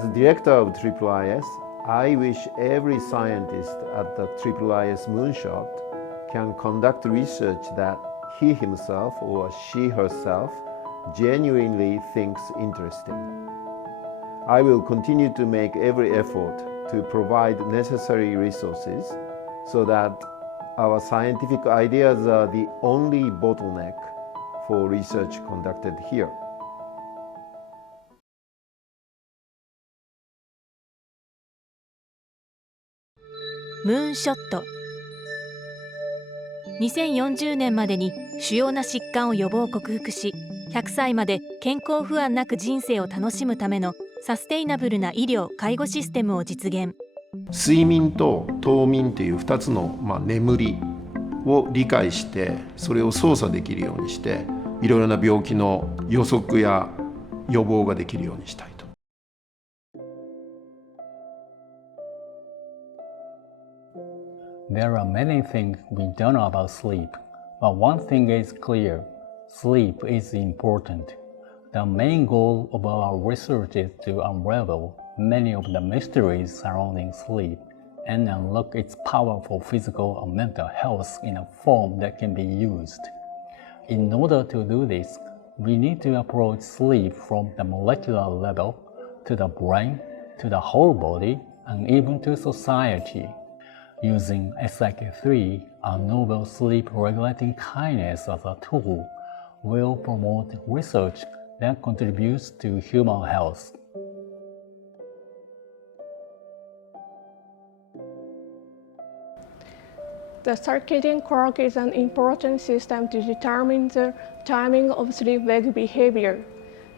As director of IIIS, I wish every scientist at the IIIS Moonshot can conduct research that he himself or she herself genuinely thinks interesting. I will continue to make every effort to provide necessary resources so that our scientific ideas are the only bottleneck for research conducted here. Moonshot 2040年までに主要な疾患を予防克服し、100歳まで健康不安なく人生を楽しむためのサステイナブルな医療・介護システムを実現。睡眠と冬眠という2つの、眠りを理解して、それを操作できるようにして、いろいろな病気の予測や予防ができるようにしたいと。There are many things we don't know about sleep, but one thing is clear: sleep is important. The main goal of our research is to unravel many of the mysteries surrounding sleep and unlock its powerful physical and mental health in a form that can be used. In order to do this, we need to approach sleep from the molecular level to the brain, to the whole body, and even to society. Using SIK3, a novel sleep-regulating kinase as a tool, will promote research that contributes to human health. The circadian clock is an important system to determine the timing of sleep-wake behavior.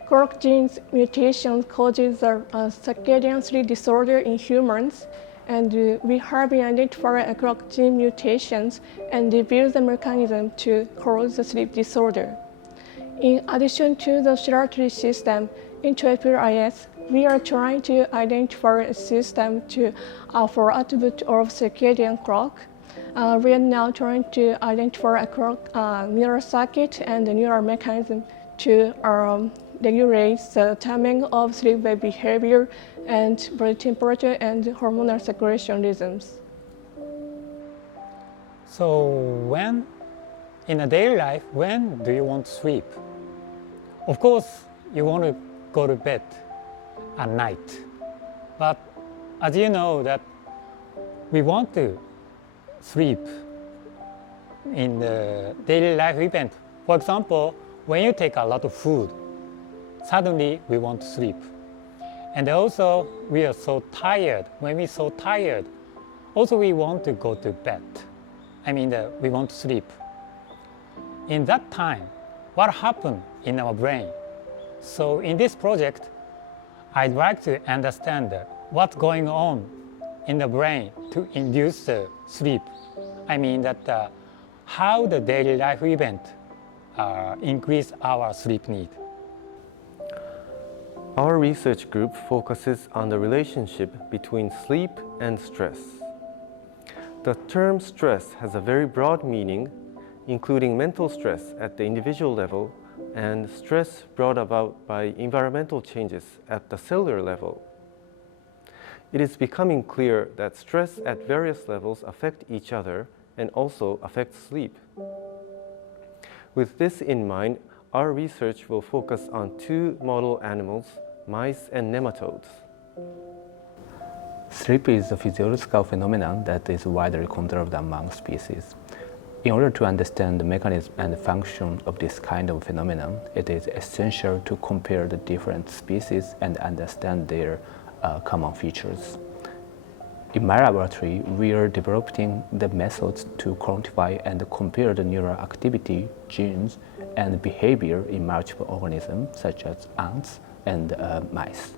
Clock genes mutation causes a circadian sleep disorder in humans, and we have identified clock gene mutations and revealed the mechanism to cause the sleep disorder. In addition to the circadian system, in WPI-IIIS, we are trying to identify a system for attribute of circadian clock. We are now trying to identify a clock neural circuit and the neural mechanism to regulate the timing of sleep-wake behavior and body temperature and hormonal secretion rhythms. So in a daily life, when do you want to sleep? Of course, you want to go to bed at night. But as you know that we want to sleep in the daily life event. For example, when you take a lot of food, suddenly we want to sleep. And also we are so tired. When we're so tired, also we want to go to bed. We want to sleep. In that time, what happened in our brain? So in this project, I'd like to understand what's going on in the brain to induce sleep. How the daily life event increase our sleep need. Our research group focuses on the relationship between sleep and stress. The term stress has a very broad meaning, including mental stress at the individual level and stress brought about by environmental changes at the cellular level. It is becoming clear that stress at various levels affect each other and also affect sleep. With this in mind, our research will focus on two model animals, mice and nematodes. Sleep is a physiological phenomenon that is widely observed among species. In order to understand the mechanism and function of this kind of phenomenon, it is essential to compare the different species and understand their common features. In my laboratory, we are developing the methods to quantify and compare the neural activity, genes, and behavior in multiple organisms such as ants and mice.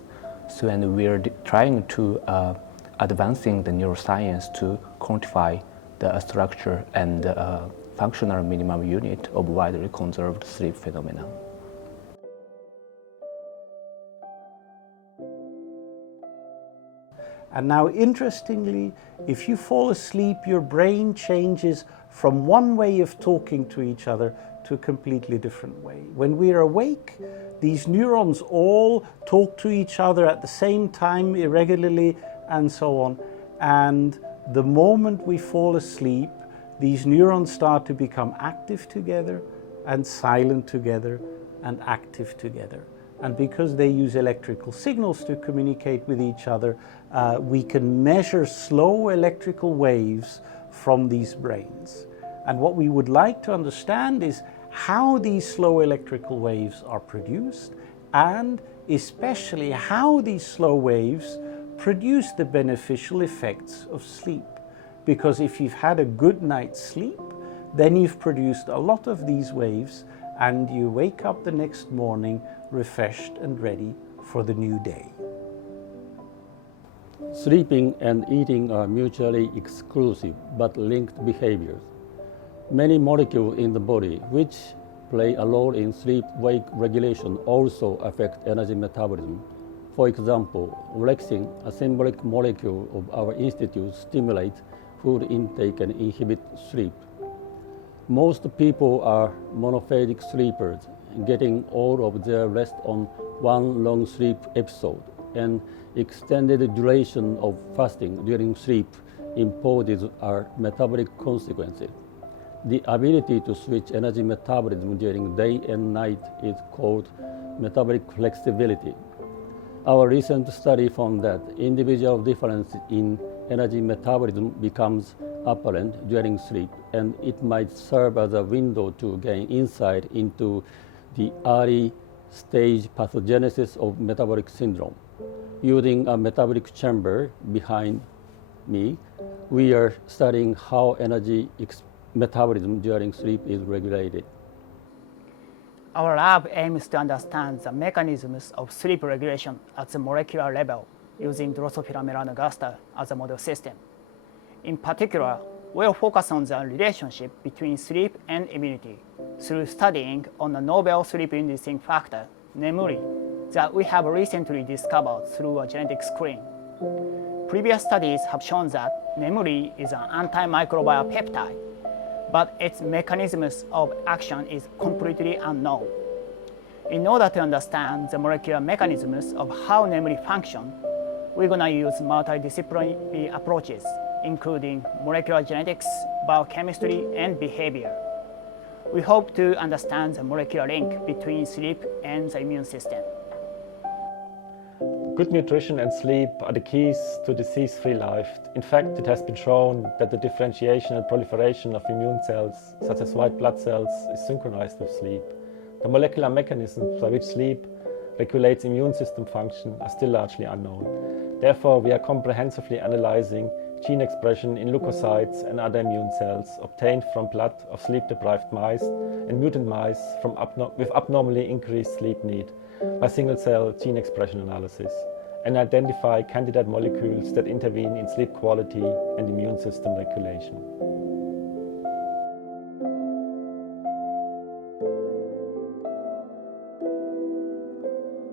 And we are trying to advancing the neuroscience to quantify the structure and functional minimum unit of widely conserved sleep phenomena. And now, interestingly, if you fall asleep, your brain changes from one way of talking to each other to a completely different way. When we are awake, these neurons all talk to each other at the same time irregularly and so on. And the moment we fall asleep, these neurons start to become active together and silent together and active together. And because they use electrical signals to communicate with each other, we can measure slow electrical waves from these brains. And what we would like to understand is how these slow electrical waves are produced, and especially how these slow waves produce the beneficial effects of sleep. Because if you've had a good night's sleep, then you've produced a lot of these waves and you wake up the next morning refreshed and ready for the new day. Sleeping and eating are mutually exclusive but linked behaviors. Many molecules in the body which play a role in sleep-wake regulation also affect energy metabolism. For example, lectin, a symbolic molecule of our institute, stimulates food intake and inhibit sleep. Most people are monophasic sleepers, getting all of their rest on one long sleep episode, and extended duration of fasting during sleep imposes our metabolic consequences. The ability to switch energy metabolism during day and night is called metabolic flexibility. Our recent study found that individual difference in energy metabolism becomes apparent during sleep, and it might serve as a window to gain insight into the early stage pathogenesis of metabolic syndrome. Using a metabolic chamber behind me, we are studying how energy metabolism during sleep is regulated. Our lab aims to understand the mechanisms of sleep regulation at the molecular level using Drosophila melanogaster as a model system. In particular, we'll focus on the relationship between sleep and immunity through studying on a novel sleep-inducing factor, memory, that we have recently discovered through a genetic screen. Previous studies have shown that memory is an antimicrobial peptide, but its mechanisms of action is completely unknown. In order to understand the molecular mechanisms of how memory functions, we're going to use multidisciplinary approaches, including molecular genetics, biochemistry, and behavior. We hope to understand the molecular link between sleep and the immune system. Good nutrition and sleep are the keys to disease-free life. In fact, it has been shown that the differentiation and proliferation of immune cells, such as white blood cells, is synchronized with sleep. The molecular mechanisms by which sleep regulates immune system function are still largely unknown. Therefore, we are comprehensively analyzing gene expression in leukocytes and other immune cells obtained from blood of sleep-deprived mice and mutant mice with abnormally increased sleep need by single-cell gene expression analysis, and identify candidate molecules that intervene in sleep quality and immune system regulation.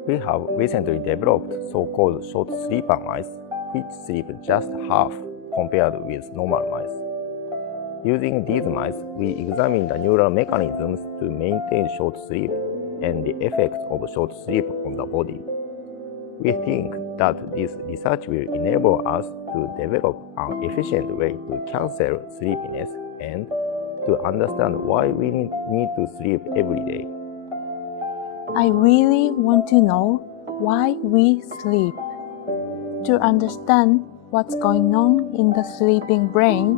We have recently developed so-called short sleeper mice, which sleep just half compared with normal mice. Using these mice, we examine the neural mechanisms to maintain short sleep and the effects of short sleep on the body. We think that this research will enable us to develop an efficient way to cancel sleepiness and to understand why we need to sleep every day. I really want to know why we sleep. To understand what's going on in the sleeping brain,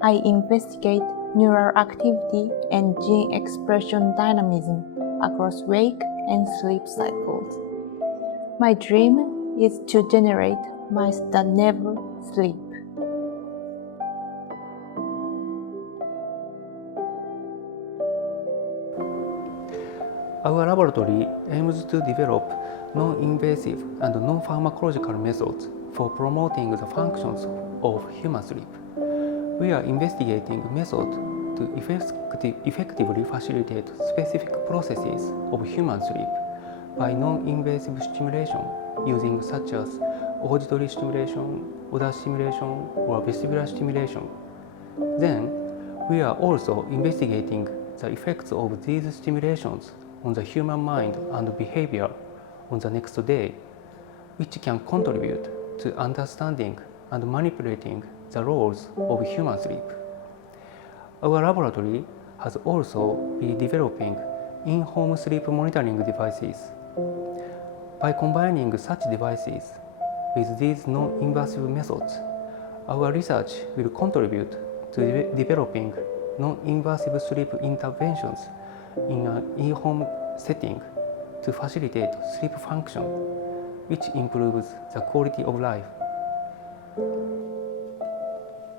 I investigate neural activity and gene expression dynamism across wake and sleep cycles. My dream is to generate mice that never sleep. Our laboratory aims to develop non-invasive and non-pharmacological methods for promoting the functions of human sleep. We are investigating methods to effectively facilitate specific processes of human sleep by non-invasive stimulation using such as auditory stimulation, odor stimulation, or vestibular stimulation. Then, we are also investigating the effects of these stimulations on the human mind and behavior on the next day, which can contribute to understanding and manipulating the roles of human sleep. Our laboratory has also been developing in-home sleep monitoring devices. By combining such devices with these non-invasive methods, our research will contribute to developing non-invasive sleep interventions in an in-home setting to facilitate sleep function, which improves the quality of life.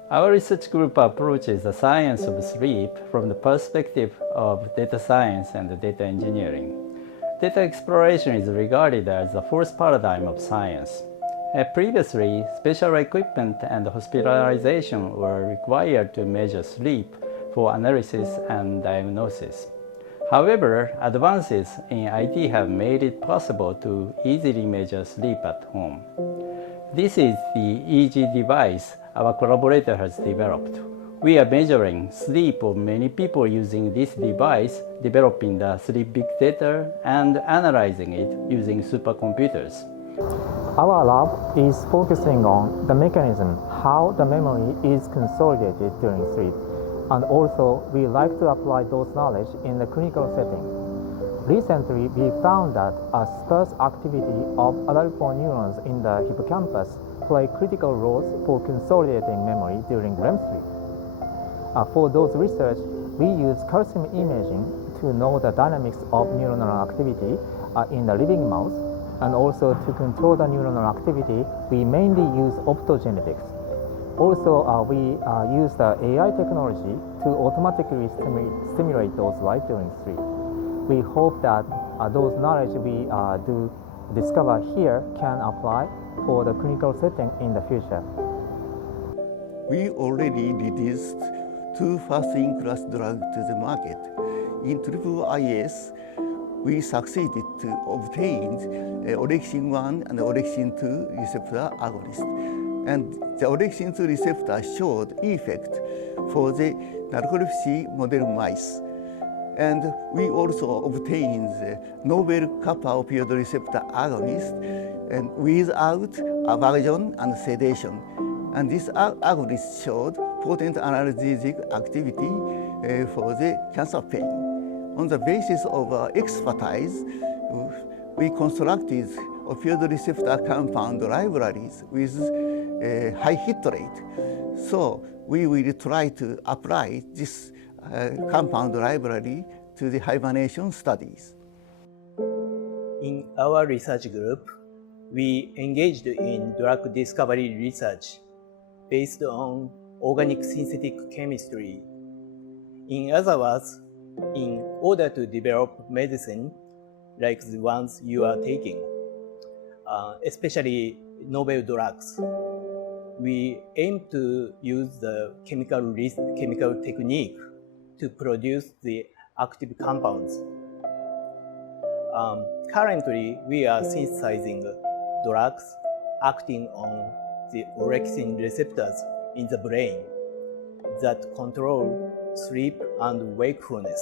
Our research group approaches the science of sleep from the perspective of data science and data engineering. Data exploration is regarded as the fourth paradigm of science. Previously, special equipment and hospitalization were required to measure sleep for analysis and diagnosis. However, advances in IT have made it possible to easily measure sleep at home. This is the EEG device our collaborator has developed. We are measuring sleep of many people using this device, developing the sleep big data, and analyzing it using supercomputers. Our lab is focusing on the mechanism how the memory is consolidated during sleep, and also we like to apply those knowledge in the clinical setting. Recently, we found that a sparse activity of adipose neurons in the hippocampus play critical roles for consolidating memory during REM sleep. For those research, we use calcium imaging to know the dynamics of neuronal activity in the living mouse, and also to control the neuronal activity, we mainly use optogenetics. Also, we use the AI technology to automatically stimulate those light during sleep. We hope that those knowledge we do discover here can apply for the clinical setting in the future. We already released 2 first-in-class drugs to the market. In WPI-IIIS, we succeeded to obtain orexin-1 and orexin-2 receptor agonist. And the orexin-2 receptor showed effect for the narcolepsy model mice. And we also obtained the novel kappa opioid receptor agonist and without aversion and sedation. And this agonist showed potent analgesic activity for the cancer pain. On the basis of our expertise, we constructed opioid receptor compound libraries with a high hit rate. So we will try to apply this compound library to the hibernation studies. In our research group, we engaged in drug discovery research based on organic synthetic chemistry. In other words, in order to develop medicine like the ones you are taking, especially novel drugs, we aim to use the chemical technique to produce the active compounds. Currently, we are synthesizing drugs acting on the orexin receptors in the brain that control sleep and wakefulness.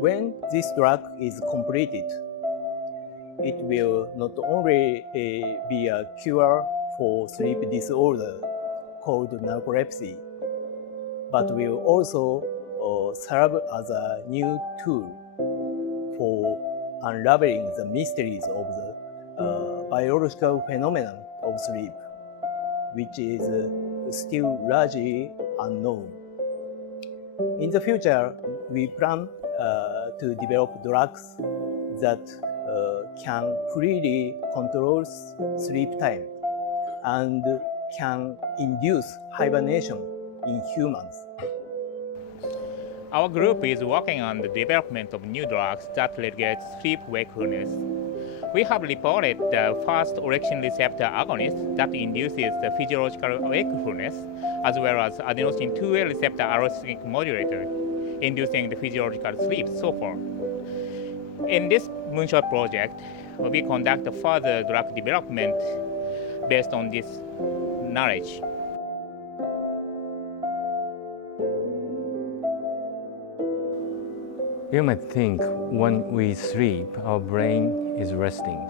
When this drug is completed, it will not only be a cure for sleep disorder called narcolepsy, but will also serve as a new tool for unraveling the mysteries of the biological phenomenon of sleep, which is still largely unknown. In the future, we plan to develop drugs that can freely control sleep time and can induce hibernation in humans. Our group is working on the development of new drugs that regulate sleep wakefulness. We have reported the first orexin receptor agonist that induces the physiological wakefulness, as well as adenosine 2A receptor allosteric modulator, inducing the physiological sleep so far. In this Moonshot project, we conduct further drug development based on this knowledge. You might think when we sleep, our brain is resting.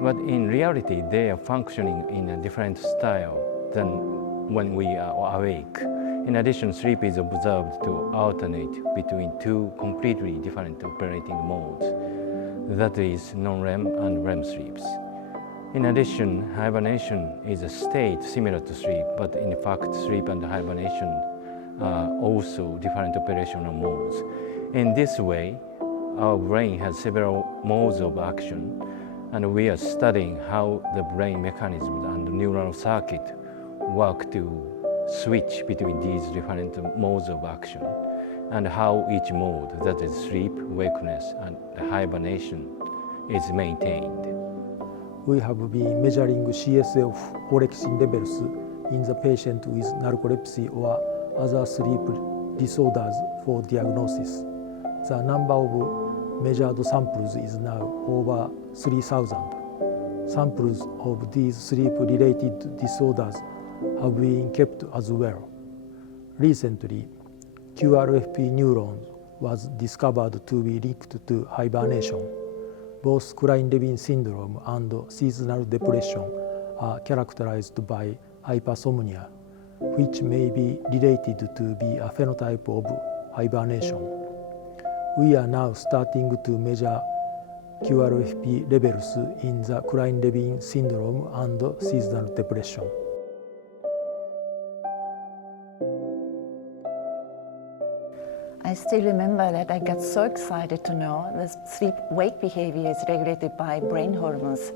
But in reality, they are functioning in a different style than when we are awake. In addition, sleep is observed to alternate between two completely different operating modes. That is, non-REM and REM sleeps. In addition, hibernation is a state similar to sleep, but in fact, sleep and hibernation are also different operational modes. In this way, our brain has several modes of action, and we are studying how the brain mechanisms and neural circuit work to switch between these different modes of action, and how each mode, that is sleep, wakefulness, and hibernation, is maintained. We have been measuring CSF orexin levels in the patient with narcolepsy or other sleep disorders for diagnosis. The number of measured samples is now over 3,000. Samples of these sleep-related disorders have been kept as well. Recently, QRFP neurons was discovered to be linked to hibernation. Both Klein-Levin syndrome and seasonal depression are characterized by hypersomnia, which may be related to be a phenotype of hibernation. We are now starting to measure QRFP levels in the Klein-Levin syndrome and seasonal depression. I still remember that I got so excited to know that sleep-wake behavior is regulated by brain hormones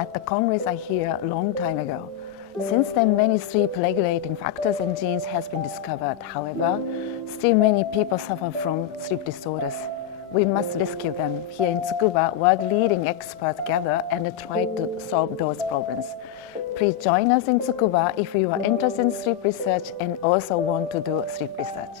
at the congress I hear a long time ago. Since then, many sleep-regulating factors and genes has been discovered. However, still many people suffer from sleep disorders. We must rescue them. Here in Tsukuba, world-leading experts gather and try to solve those problems. Please join us in Tsukuba if you are interested in sleep research and also want to do sleep research.